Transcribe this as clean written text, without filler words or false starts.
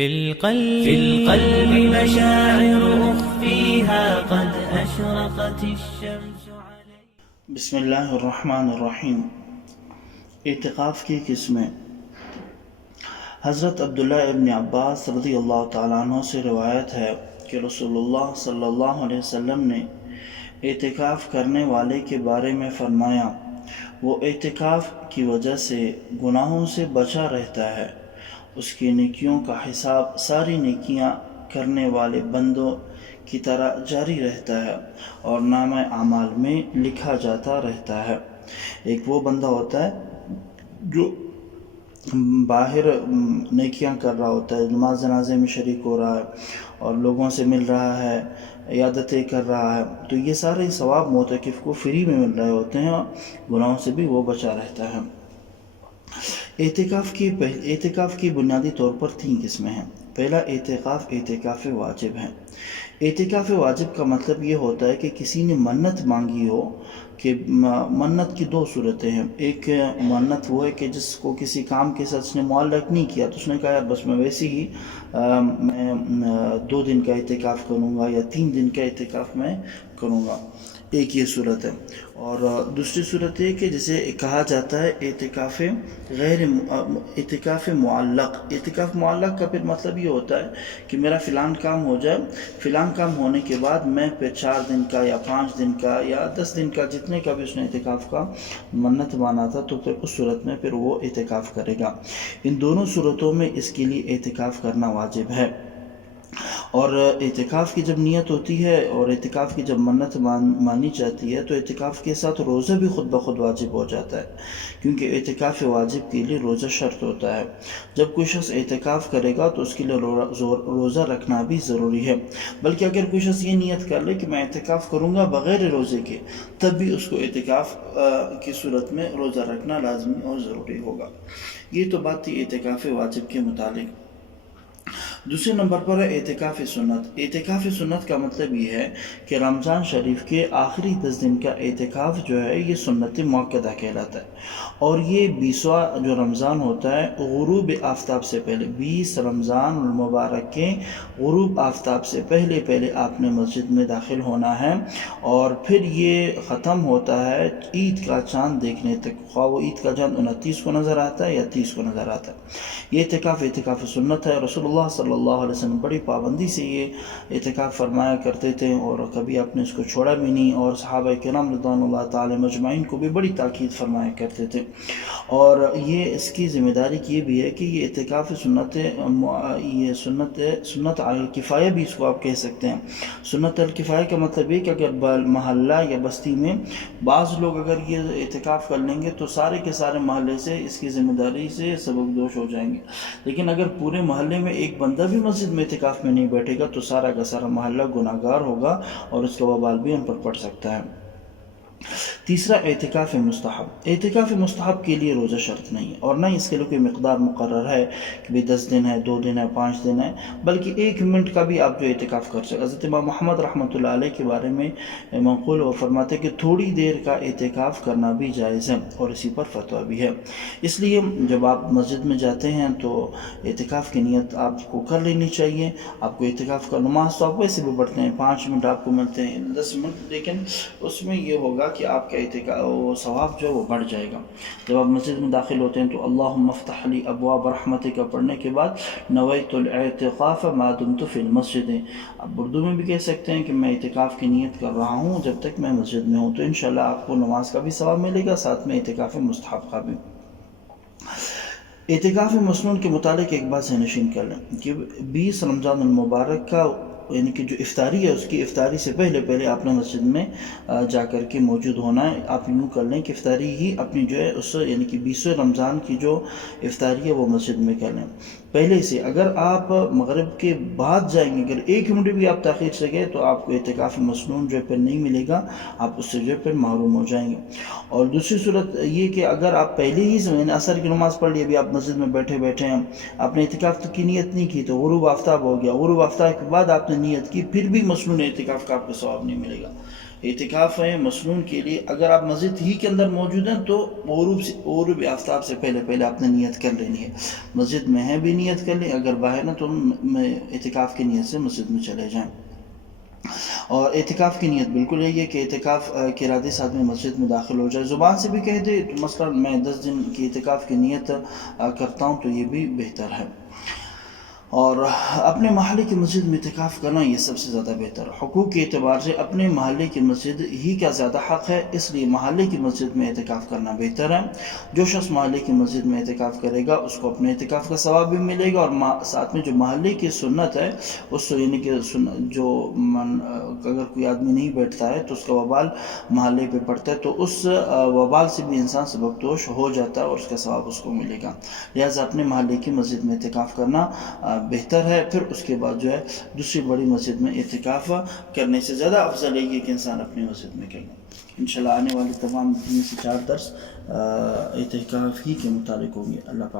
في القلب مشاعر أخفيها قد أشرقت الشمس عليه. بسم اللہ الرحمن الرحیم. اعتکاف کی قسمیں. حضرت عبداللہ ابن عباس رضی اللہ تعالیٰ عنہ سے روایت ہے کہ رسول اللہ صلی اللہ علیہ وسلم نے اعتکاف کرنے والے کے بارے میں فرمایا، وہ اعتکاف کی وجہ سے گناہوں سے بچا رہتا ہے، اس کی نیکیوں کا حساب ساری نیکیاں کرنے والے بندوں کی طرح جاری رہتا ہے اور نامہ اعمال میں لکھا جاتا رہتا ہے. ایک وہ بندہ ہوتا ہے جو باہر نیکیاں کر رہا ہوتا ہے، نماز جنازے میں شریک ہو رہا ہے اور لوگوں سے مل رہا ہے، عیادتیں کر رہا ہے، تو یہ سارے ثواب معتکف کو فری میں مل رہے ہوتے ہیں اور گناہوں سے بھی وہ بچا رہتا ہے. اعتکاف کی بنیادی طور پر 3 قسمیں ہیں. پہلا اعتکاف واجب ہے. اعتکاف واجب کا مطلب یہ ہوتا ہے کہ کسی نے منت مانگی ہو، کہ منت کی 2 صورتیں ہیں. ایک منت وہ ہے کہ جس کو کسی کام کے ساتھ اس نے معلق نہیں کیا، تو اس نے کہا یار بس میں ویسے ہی میں 2 دن کا اعتکاف کروں گا یا 3 دن کا اعتکاف میں کروں گا. ایک یہ صورت ہے. اور دوسری صورت یہ کہ جسے کہا جاتا ہے اعتکاف معلق. اعتکاف معلق کا پھر مطلب یہ ہوتا ہے کہ میرا فلان کام ہو جائے، فلان کام ہونے کے بعد میں پھر 4 دن کا یا 5 دن کا یا 10 دن کا جتنے کا بھی اس نے اعتکاف کا منت مانا تھا، تو پھر اس صورت میں پھر وہ اعتکاف کرے گا. ان دونوں صورتوں میں اس کے لیے اعتکاف کرنا واجب ہے. اور اعتکاف کی جب نیت ہوتی ہے اور اعتکاف کی جب منت مانی جاتی ہے تو اعتکاف کے ساتھ روزہ بھی خود بخود واجب ہو جاتا ہے، کیونکہ اعتکاف واجب کے لیے روزہ شرط ہوتا ہے. جب کوئی شخص اعتکاف کرے گا تو اس کے لیے روزہ رکھنا بھی ضروری ہے. بلکہ اگر کوئی شخص یہ نیت کر لے کہ میں اعتکاف کروں گا بغیر روزے کے، تب بھی اس کو اعتکاف کی صورت میں روزہ رکھنا لازمی اور ضروری ہوگا. یہ تو بات تھی اعتکاف واجب کے متعلق. دوسرے نمبر پر ہے اعتکاف سنت. اعتکاف سنت کا مطلب یہ ہے کہ رمضان شریف کے آخری 10 دن کا اعتکاف جو ہے یہ سنت موقدہ کہلاتا ہے. اور یہ 20واں جو رمضان ہوتا ہے غروب آفتاب سے پہلے، 20 رمضان المبارک کے غروب آفتاب سے پہلے آپ نے مسجد میں داخل ہونا ہے، اور پھر یہ ختم ہوتا ہے عید کا چاند دیکھنے تک، خواہ وہ عید کا چاند 29 کو نظر آتا ہے یا 30 کو نظر آتا ہے. یہ اعتکاف سنت ہے. رسول اللہ صلی اللہ علیہ وسلم بڑی پابندی سے یہ اعتکاف فرمایا کرتے تھے اور کبھی آپ نے اس کو چھوڑا بھی نہیں، اور صحابہ کرام رضوان اللہ تعالی مجمعین کو بھی بڑی تاکید فرمایا کرتے تھے. اور یہ اس کی ذمہ داری یہ بھی ہے کہ یہ اعتکاف سنت علی الکفایہ بھی اس کو آپ کہہ سکتے ہیں. سنت الکفایہ کا مطلب یہ کہ اگر محلہ یا بستی میں بعض لوگ اگر یہ اعتکاف کر لیں گے تو سارے کے سارے محلے سے اس کی ذمہ داری سے سبکدوش ہو جائیں گے. لیکن اگر پورے محلے میں ایک بندہ بھی مسجد میں اعتکاف میں نہیں بیٹھے گا تو سارا کا سارا محلہ گناہگار ہوگا اور اس کا وبال بھی ان پر پڑ سکتا ہے. تیسرا اعتکاف مستحب. اعتکاف مستحب کے لیے روزہ شرط نہیں ہے اور نہ اس کے لیے کوئی مقدار مقرر ہے کہ 10 دن ہے، 2 دن ہے، 5 دن ہے، بلکہ 1 منٹ کا بھی آپ جو اعتکاف کر سکتے. حضرت امام محمد رحمۃ اللہ علیہ کے بارے میں منقول وہ فرماتے ہیں کہ تھوڑی دیر کا اعتکاف کرنا بھی جائز ہے اور اسی پر فتویٰ بھی ہے. اس لیے جب آپ مسجد میں جاتے ہیں تو اعتکاف کی نیت آپ کو کر لینی چاہیے. آپ کو اعتکاف کا نماز تو آپ ویسے بھی پڑھتے ہیں، 5 منٹ آپ کو ملتے ہیں، 10 منٹ، لیکن اس میں یہ ہوگا کہ آپ کا وہ ثواب جو ہے وہ بڑھ جائے گا. جب آپ مسجد میں داخل ہوتے ہیں تو اللہم افتح لی ابواب رحمتک پڑھنے کے بعد نویت الاعتکاف ما دمت فی المسجد، آپ اردو میں بھی کہہ سکتے ہیں کہ میں اعتکاف کی نیت کر رہا ہوں جب تک میں مسجد میں ہوں. تو انشاءاللہ آپ کو نماز کا بھی ثواب ملے گا، ساتھ میں اعتکاف مستحب کا بھی. اعتکاف مسنون کے متعلق ایک بات ذہن نشین کر لیں کہ 20 رمضان المبارک کا یعنی کہ جو افطاری ہے اس کی افطاری سے پہلے آپ نے مسجد میں جا کر کے موجود ہونا ہے. آپ یوں کر لیں کہ افطاری ہی اپنی جو ہے اس یعنی کہ 20 رمضان کی جو افطاری ہے وہ مسجد میں کر لیں پہلے سے. اگر آپ مغرب کے بعد جائیں گے، اگر 1 منٹ بھی آپ تاخیر سے گئے تو آپ کو اعتکاف مسنون جو ہے پھر نہیں ملے گا، آپ اس سے جو ہے پھر محروم ہو جائیں گے. اور دوسری صورت یہ کہ اگر آپ پہلے ہی سے عصر کی نماز پڑھ لی، ابھی آپ مسجد میں بیٹھے ہیں، آپ نے اعتکاف کی نیت نہیں کی تو غروب آفتاب ہو گیا، غروب آفتاب کے بعد آپ نے نیت کی، پھر بھی مسنون اعتکاف کا آپ کو ثواب نہیں ملے گا. اعتکاف مسنون کے لیے اگر آپ مسجد ہی کے اندر موجود ہیں تو غروب آفتاب سے پہلے آپ نے نیت کر لینی ہے. مسجد میں ہیں بھی نیت کر لیں, اگر باہر نہ تو اعتکاف کی نیت سے مسجد میں چلے جائیں. اور اعتکاف کی نیت بالکل یہی ہے کہ اعتکاف کے ارادے سے آدمی مسجد میں داخل ہو جائے. زبان سے بھی کہہ دے تو مثلا میں 10 دن کی اعتکاف کی نیت کرتا ہوں تو یہ بھی بہتر ہے. اور اپنے محلے کی مسجد میں اعتکاف کرنا یہ سب سے زیادہ بہتر ہے. حقوق کے اعتبار سے اپنے محلے کی مسجد ہی کا زیادہ حق ہے, اس لیے محلے کی مسجد میں اعتکاف کرنا بہتر ہے. جو شخص محلے کی مسجد میں اعتکاف کرے گا اس کو اپنے اعتکاف کا ثواب بھی ملے گا, اور ساتھ میں جو محلے کی سنت ہے اس یعنی کہ اگر کوئی آدمی نہیں بیٹھتا ہے تو اس کا وبال محلے پہ پڑتا ہے تو اس وبال سے بھی انسان سبکدوش ہو جاتا ہے اور اس کا ثواب اس کو ملے گا. لہٰذا اپنے محلے کی مسجد میں اعتکاف کرنا بہتر ہے. پھر اس کے بعد جو ہے دوسری بڑی مسجد میں اعتکاف کرنے سے زیادہ افضل ہے کہ انسان اپنی مسجد میں کرے. انشاءاللہ آنے والے تمام 3 سے 4 درس اعتکاف ہی کے متعلق ہوں گے. اللہ پاک